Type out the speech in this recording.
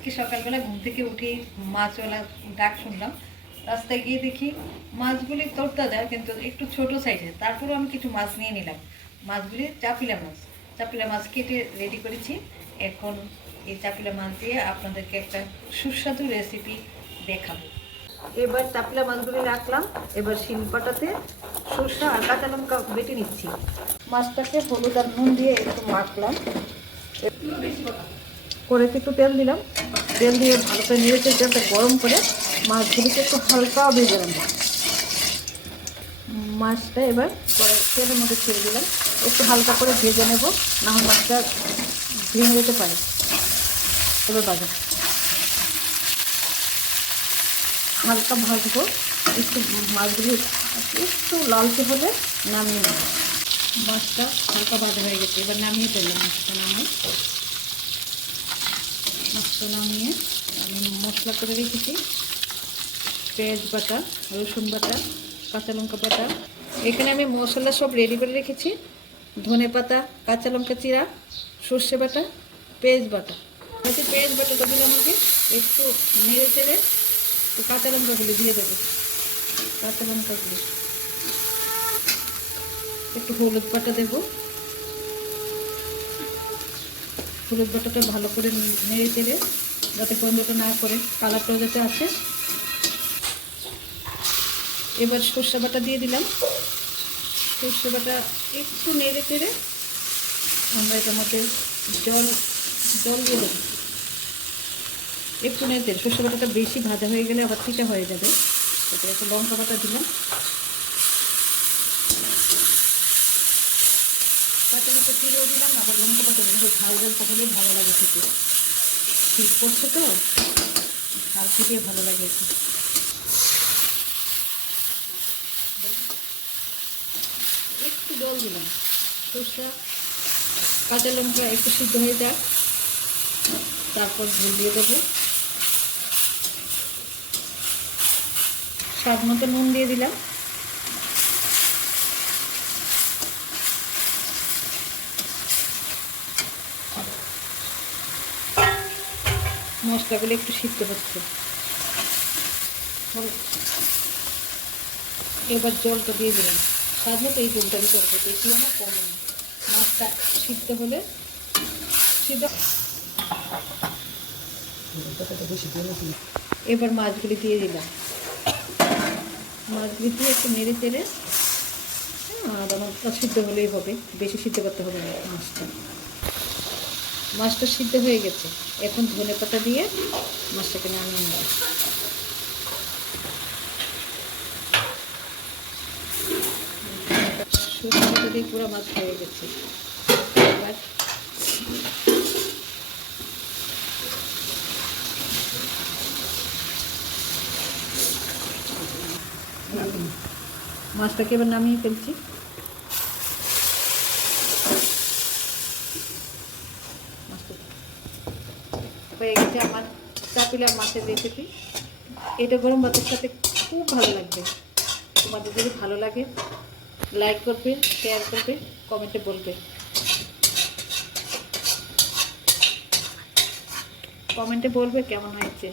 আজকে সকালবেলা ঘুম থেকে উঠে মাছওয়ালা ডাক শুনলাম। রাস্তায় গিয়ে দেখি মাছগুলি তরতাজা কিন্তু একটু ছোট সাইজের। তারপরেও আমি কিছু মাছ নিয়ে নিলাম। মাছগুলি চাপিলা মাছ। চাপিলা মাছ কেটে রেডি করেছি। এখন এই চাপিলা মাছ দিয়ে আপনাদেরকে একটা সুস্বাদু রেসিপি দেখাবো। এবার চাপিলা মাছগুলি রাখলাম। এবার শিলপাটাতে সরষা আর কাঁচা লঙ্কা বেটে নিচ্ছি। মাছটাকে হলুদ আর নুন দিয়ে একটু মাখলাম। কড়াইতে একটু তেল দিলাম। তেল দিয়ে ভালো করে নেড়ে তেলটা গরম করে মাছগুলিকে একটু হালকা ভেজে নেব। মাছটা এবার তেলের মধ্যে ছেড়ে দিলাম। একটু হালকা করে ভেজে নেব, না হলে মাছটা ভেঙে যেতে পারে। এবার বাজা হালকা ভাজবো। একটু মাছগুলি একটু লালচে হলে নামিয়ে নেব। মাছটা হালকা ভাজা হয়ে গেছে, এবার নামিয়ে ফেললাম। মাছটা নামিয়ে আমি মশলা করে রেখেছি। পেঁয়াজ বাটা, রসুন বাটা, কাঁচা লঙ্কা বাটা। এখানে আমি মশলা সব রেডি করে রেখেছি। ধনে পাতা, কাঁচা লঙ্কা চিরা, সর্ষে বাটা, পেঁয়াজ বাটা। পেঁয়াজ বাটাটা দিলে আমাকে একটু নেড়ে চেড়ে কাঁচা লঙ্কাগুলি দিয়ে দেবো। কাঁচা লঙ্কাগুলি একটু হলুদ বাটা দেবো। হলুদ বাটাটা ভালো করে নেড়ে চেড়ে যাতে গন্ধটা না করে, কালারটাও যাতে আসে। এবার সর্ষে বাটা দিয়ে দিলাম। সর্ষে বাটা একটু নেড়ে চেড়ে আমরা এটার মধ্যে জল দিয়ে দেবো। একটু নেড়ে চেড়ে, সর্ষে বাটাটা বেশি ভাজা হয়ে গেলে আবার চিটা হয়ে যাবে। এটা একটু লঙ্কা বাটা দিলাম। কাঁচা লঙ্কা চিড়েও দিলাম, আবার লঙ্কা বাটা দিলাম। ঝাল ঝালটা হলে ভালো লাগে খেতে। শীত করছে তো, ঝাল খেতে ভালো লাগে। একটু জল দিলাম। সরষা কাঁচা লঙ্কা একটু সিদ্ধ হয়ে যাক, তারপর ঝোল দিয়ে দেবো। স্বাদ মতো নুন দিয়ে দিলাম। মশলাগুলো একটু সিদ্ধ হচ্ছে। এবার জলটা দিয়ে দিলাম। স্বাদ মতো এই জলটা দিতে হবে, বেশি না কম না। মাছটা সিদ্ধ হলে এবার মাছগুলি দিয়ে দিলাম। মাছগুলি দিয়ে একটু নেড়ে চেড়ে আদা মাছটা সিদ্ধ হলেই হবে, বেশি সিদ্ধ করতে হবে না। মাছটা সিদ্ধ হয়ে গেছে। এখন ধনে পাতা দিয়ে মাছটাকে নামিয়ে নেব। সরষে বাটা দিয়ে পুরো মাছ হয়ে গেছে। এবার মাছটাকে এবার নামিয়ে ফেলছি। হয়ে গেছে আমার চাপিলা মাছের রেসিপি। এটা গরম ভাতের সাথে খুব ভালো লাগবে। তোমাদের যদি ভালো লাগে লাইক করবে, শেয়ার করবে, কমেন্টে বলবে। কমেন্টে বলবে কেমন হয়েছে।